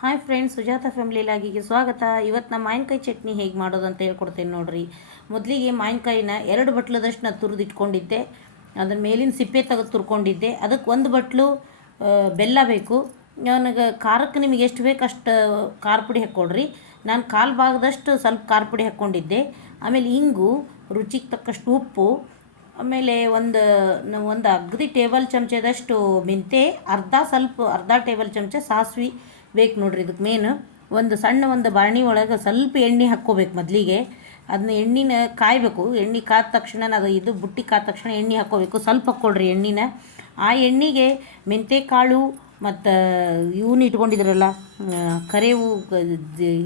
Hi friends Sujata family ಲಾಗಿಗೆ ಸ್ವಾಗತ. ಇವತ್ತು ನಮ್ಮ ಮಾವಿನಕಾಯಿ ಚಟ್ನಿ ಹೇಗೆ ಮಾಡೋದು ಅಂತ ಹೇಳ್ಕೊಡ್ತೇನೆ ನೋಡಿರಿ. ಮೊದಲಿಗೆ ಮಾವಿನಕಾಯಿನ ಎರಡು ಬಟ್ಲದಷ್ಟು ನಾನು ತುರಿದು ಇಟ್ಕೊಂಡಿದ್ದೆ ಅದ್ರ ಮೇಲಿನ ಸಿಪ್ಪೆ ತೆಗೆದು ತುರ್ಕೊಂಡಿದ್ದೆ. ಅದಕ್ಕೆ ಒಂದು ಬಟ್ಲು ಬೆಲ್ಲ ಬೇಕು. ನನಗೆ ಖಾರಕ್ಕೆ ನಿಮಗೆ ಎಷ್ಟು ಬೇಕು ಅಷ್ಟು ಖಾರ ಪುಡಿ ಹಾಕ್ಕೊಡ್ರಿ ನಾನು ಕಾಲು ಭಾಗದಷ್ಟು ಸ್ವಲ್ಪ ಖಾರ ಪುಡಿ ಹಾಕ್ಕೊಂಡಿದ್ದೆ ಆಮೇಲೆ ಇಂಗು, ರುಚಿಗೆ ತಕ್ಕಷ್ಟು ಉಪ್ಪು, ಆಮೇಲೆ ಒಂದು ಒಂದು ಅಗದಿ ಟೇಬಲ್ ಚಮಚದಷ್ಟು ಮೆಂತೆ ಅರ್ಧ ಸ್ವಲ್ಪ, ಅರ್ಧ ಟೇಬಲ್ ಚಮಚ ಸಾಸ್ವೆ ಬೇಕು ನೋಡ್ರಿ ಇದಕ್ಕೆ ಮೇನ್ ಒಂದು ಸಣ್ಣ ಒಂದು ಬಾಣಿ ಒಳಗೆ ಸ್ವಲ್ಪ ಎಣ್ಣೆ ಹಾಕ್ಕೋಬೇಕು ಮೊದಲಿಗೆ. ಅದನ್ನ ಎಣ್ಣೆನ ಕಾಯಬೇಕು. ಎಣ್ಣೆ ಕಾದ ತಕ್ಷಣ ಅದು ಇದು ಬುಟ್ಟಿ ಕಾದ ತಕ್ಷಣ ಎಣ್ಣೆ ಹಾಕ್ಕೋಬೇಕು. ಸ್ವಲ್ಪ ಹಾಕ್ಕೊಳ್ರಿ ಎಣ್ಣೆನ. ಆ ಎಣ್ಣೆಗೆ ಮೆಂತೆ ಕಾಳು ಮತ್ತು ಇವನ್ನ ಇಟ್ಕೊಂಡಿದ್ರಲ್ಲ ಕರೆವು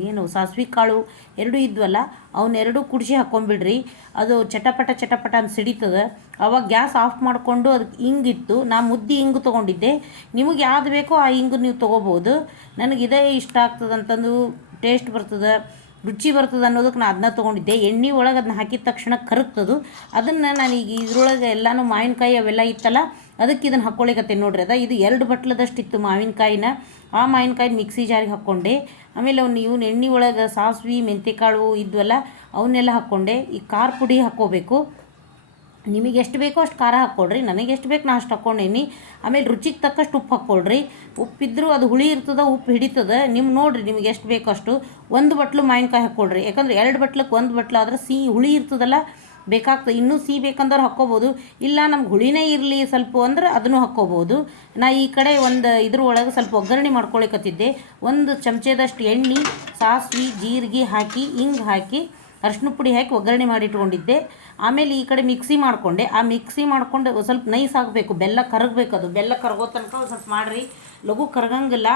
ಏನು, ಸಾಸ್ವೆ ಕಾಳು ಎರಡೂ ಇದ್ವಲ್ಲ ಅವನ್ನೆರಡು ಕುಡಿಸಿ ಹಾಕ್ಕೊಂಬಿಡ್ರಿ ಅದು ಚಟಪಟ ಚಟಪಟ ಅಂತ ಸಿಡಿತದೆ. ಅವಾಗ ಗ್ಯಾಸ್ ಆಫ್ ಮಾಡಿಕೊಂಡು ಅದಕ್ಕೆ ಹಿಂಗಿತ್ತು ನಾ ಮುದ್ದೆ ಹಿಂಗು ತೊಗೊಂಡಿದ್ದೆ. ನಿಮಗೆ ಯಾವ್ದು ಬೇಕೋ ಆ ಹಿಂಗು ನೀವು ತೊಗೋಬೋದು. ನನಗೆ ಇದೇ ಇಷ್ಟ ಆಗ್ತದೆ ಅಂತಂದು ಟೇಸ್ಟ್ ಬರ್ತದೆ, ರುಚಿ ಬರ್ತದೆ ಅನ್ನೋದಕ್ಕೆ ನಾನು ಅದನ್ನ ತೊಗೊಂಡಿದ್ದೆ. ಎಣ್ಣೆ ಒಳಗೆ ಅದನ್ನ ಹಾಕಿದ ತಕ್ಷಣ ಕರಗ್ತದು. ಅದನ್ನು ನಾನು ಈಗ ಇದ್ರೊಳಗೆ ಎಲ್ಲನೂ ಮಾವಿನಕಾಯಿ ಅವೆಲ್ಲ ಇತ್ತಲ್ಲ ಅದಕ್ಕೆ ಇದನ್ನು ಹಾಕ್ಕೊಳ್ಳಿಕತ್ತೇನೆ ನೋಡ್ರಿ ಅದ. ಇದು ಎರಡು ಬಟ್ಲದಷ್ಟು ಇತ್ತು ಮಾವಿನಕಾಯಿನ. ಆ ಮಾವಿನಕಾಯಿ ಮಿಕ್ಸಿ ಜಾರಿಗೆ ಹಾಕ್ಕೊಂಡೆ. ಆಮೇಲೆ ಅವ್ನು ಇವ್ನ ಎಣ್ಣೆ ಒಳಗೆ ಸಾಸ್ವಿ, ಮೆಂತೆಕಾಳು ಇದ್ವಲ್ಲ ಅವನ್ನೆಲ್ಲ ಹಾಕ್ಕೊಂಡೆ. ಈ ಖಾರ ಪುಡಿ ಹಾಕ್ಕೋಬೇಕು. ನಿಮಗೆ ಎಷ್ಟು ಬೇಕೋ ಅಷ್ಟು ಖಾರ ಹಾಕ್ಕೊಳ್ರಿ. ನನಗೆ ಎಷ್ಟು ಬೇಕು ನಾ ಅಷ್ಟು ಹಾಕ್ಕೊಂಡೇನಿ. ಆಮೇಲೆ ರುಚಿಗೆ ತಕ್ಕಷ್ಟು ಉಪ್ಪು ಹಾಕ್ಕೊಳ್ರಿ. ಉಪ್ಪಿದ್ರೂ ಅದು ಹುಳಿ ಇರ್ತದೆ ಉಪ್ಪು ಹಿಡಿತದೆ. ನಿಮ್ಮ ನೋಡಿರಿ ನಿಮಗೆ ಎಷ್ಟು ಬೇಕೋ ಅಷ್ಟು ಒಂದು ಬಟ್ಲು ಮಾವಿನಕಾಯಿ ಹಾಕ್ಕೊಳ್ರಿ. ಯಾಕಂದ್ರೆ ಎರಡು ಬಟ್ಲಕ್ಕೆ ಒಂದು ಬಟ್ಲು ಆದ್ರೆ ಸಿಹಿ ಹುಳಿ ಇರ್ತದಲ್ಲ ಬೇಕಾಗ್ತದೆ. ಇನ್ನೂ ಸಿಹಿ ಬೇಕಂದ್ರೆ ಹಾಕ್ಕೋಬೋದು. ಇಲ್ಲ ನಮ್ಗೆ ಹುಳಿನೇ ಇರಲಿ ಸ್ವಲ್ಪ ಅಂದ್ರೆ ಅದನ್ನು ಹಾಕ್ಕೋಬೋದು. ನಾ ಈ ಕಡೆ ಒಂದು ಇದ್ರ ಒಳಗೆ ಸ್ವಲ್ಪ ಒಗ್ಗರಣೆ ಮಾಡ್ಕೊಳಿಕತ್ತಿದ್ದೆ. ಒಂದು ಚಮಚದಷ್ಟು ಎಣ್ಣೆ, ಸಾಸ್ವಿ, ಜೀರಿಗೆ ಹಾಕಿ, ಹಿಂಗೆ ಹಾಕಿ ಅರಿಶಿನ ಪುಡಿ ಹಾಕಿ ಒಗ್ಗರಣೆ ಮಾಡಿ ಇಟ್ಕೊಂಡಿದ್ದೆ ಆಮೇಲೆ ಈ ಕಡೆ ಮಿಕ್ಸಿ ಮಾಡಿಕೊಂಡೆ. ಆ ಮಿಕ್ಸಿ ಮಾಡಿಕೊಂಡು ಸ್ವಲ್ಪ ನೈಸ್ ಆಗಬೇಕು. ಬೆಲ್ಲ ಕರಗಬೇಕು ಅದು. ಬೆಲ್ಲ ಕರಗೋ ತನಕ ಸ್ವಲ್ಪ ಮಾಡಿರಿ. ಲಘು ಕರಗಂಗಿಲ್ಲ.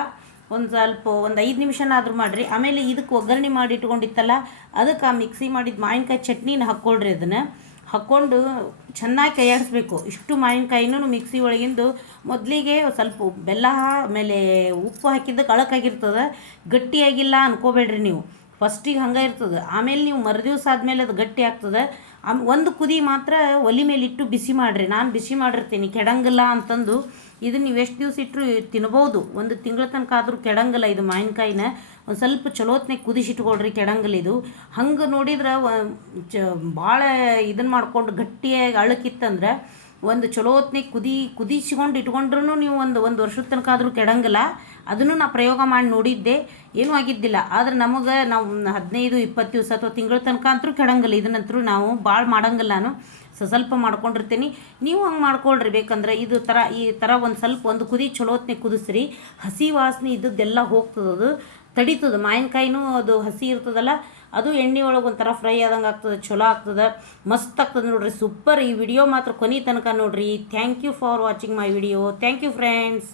ಒಂದು ಸ್ವಲ್ಪ ಒಂದು ಐದು ನಿಮಿಷನಾದರೂ ಮಾಡಿರಿ. ಆಮೇಲೆ ಇದಕ್ಕೆ ಒಗ್ಗರಣೆ ಮಾಡಿ ಇಟ್ಕೊಂಡಿತ್ತಲ್ಲ ಅದಕ್ಕೆ ಆ ಮಿಕ್ಸಿ ಮಾಡಿದ ಮಾವಿನಕಾಯಿ ಚಟ್ನಿನ ಹಾಕ್ಕೊಳ್ರಿ ಅದನ್ನು. ಹಾಕ್ಕೊಂಡು ಚೆನ್ನಾಗಿ ಕೈಯಾಡಿಸ್ಬೇಕು. ಇಷ್ಟು ಮಾವಿನಕಾಯಿನೂ ಮಿಕ್ಸಿ ಒಳಗಿಂದು ಮೊದಲಿಗೆ ಸ್ವಲ್ಪ ಬೆಲ್ಲ, ಆಮೇಲೆ ಉಪ್ಪು ಹಾಕಿದ್ದಕ್ಕೆ ಅಳಕಾಗಿರ್ತದೆ ಗಟ್ಟಿಯಾಗಿಲ್ಲ ಅನ್ಕೋಬೇಡ್ರಿ ನೀವು. ಫಸ್ಟಿಗೆ ಹಂಗೆ ಇರ್ತದೆ. ಆಮೇಲೆ ನೀವು ಮರುದಿವ್ಸ ಆದಮೇಲೆ ಅದು ಗಟ್ಟಿ ಆಗ್ತದೆ. ಆಮ್ ಒಂದು ಕುದಿ ಮಾತ್ರ ಒಲಿ ಮೇಲೆ ಇಟ್ಟು ಬಿಸಿ ಮಾಡಿರಿ. ನಾನು ಬಿಸಿ ಮಾಡಿರ್ತೀನಿ. ಕೆಡಂಗಿಲ್ಲ ಅಂತಂದು ಇದು ನೀವು ಎಷ್ಟು ದಿವಸ ಇಟ್ಟರು ತಿನ್ಬೋದು. ಒಂದು ತಿಂಗಳ ತನಕ ಆದರೂ ಕೆಡಂಗಿಲ್ಲ ಇದು ಮಾವಿನಕಾಯಿನ. ಒಂದು ಸ್ವಲ್ಪ ಚಲೋತ್ನಾಗ ಕುದಿಸಿಟ್ಕೊಳ್ರಿ ಕೆಡಂಗಿಲ್ಲ ಇದು. ಹಂಗೆ ನೋಡಿದ್ರೆ ಚ ಭಾಳ ಇದನ್ನು ಮಾಡ್ಕೊಂಡು ಗಟ್ಟಿಯಾಗಿ ಅಳಕಿತ್ತಂದ್ರೆ ಒಂದು ಚಲೋ ಕುದಿ ಕುದಿಸ್ಕೊಂಡು ಇಟ್ಕೊಂಡ್ರೂ ನೀವು ಒಂದು ಒಂದು ವರ್ಷದ ತನಕ ಆದರೂ ಕೆಡಂಗಿಲ್ಲ. ಅದನ್ನು ನಾ ಪ್ರಯೋಗ ಮಾಡಿ ನೋಡಿದ್ದೆ. ಏನೂ ಆಗಿದ್ದಿಲ್ಲ. ಆದ್ರೆ ನಮಗೆ ನಾವು ಹದಿನೈದು, ಇಪ್ಪತ್ತು ದಿವಸ ಅಥವಾ ತಿಂಗಳ ತನಕ ಅಂತೂ ಕೆಡಂಗಿಲ್ಲ. ಇದನ್ನಂತರೂ ನಾವು ಭಾಳ ಮಾಡಂಗಿಲ್ಲ ನಾನು. ಸ್ವಲ್ಪ ಮಾಡ್ಕೊಂಡಿರ್ತೀನಿ. ನೀವು ಹಂಗೆ ಮಾಡ್ಕೊಳ್ರಿ. ಬೇಕಂದ್ರೆ ಇದು ಥರ ಈ ಥರ ಒಂದು ಸ್ವಲ್ಪ ಒಂದು ಕುದಿ ಚಲೋ ಹೊತ್ನಾಗ ಕುದಿಸ್ರಿ. ಹಸಿ ವಾಸನೆ ಇದ್ದದ್ದೆಲ್ಲ ಹೋಗ್ತದದು, ತಡೀತದೆ. ಮಾವಿನಕಾಯಿನೂ ಅದು ಹಸಿ ಇರ್ತದಲ್ಲ ಅದು ಎಣ್ಣೆ ಒಳಗೆ ಒಂಥರ ಫ್ರೈ ಆದಂಗೆ ಆಗ್ತದೆ ಚಲೋ ಆಗ್ತದೆ. ಮಸ್ತ್ ಆಗ್ತದೆ ನೋಡ್ರಿ ಸೂಪರ್ ಈ ವಿಡಿಯೋ ಮಾತ್ರ ಕೊನೆ ತನಕ ನೋಡ್ರಿ. Thank you for watching my video thank you friends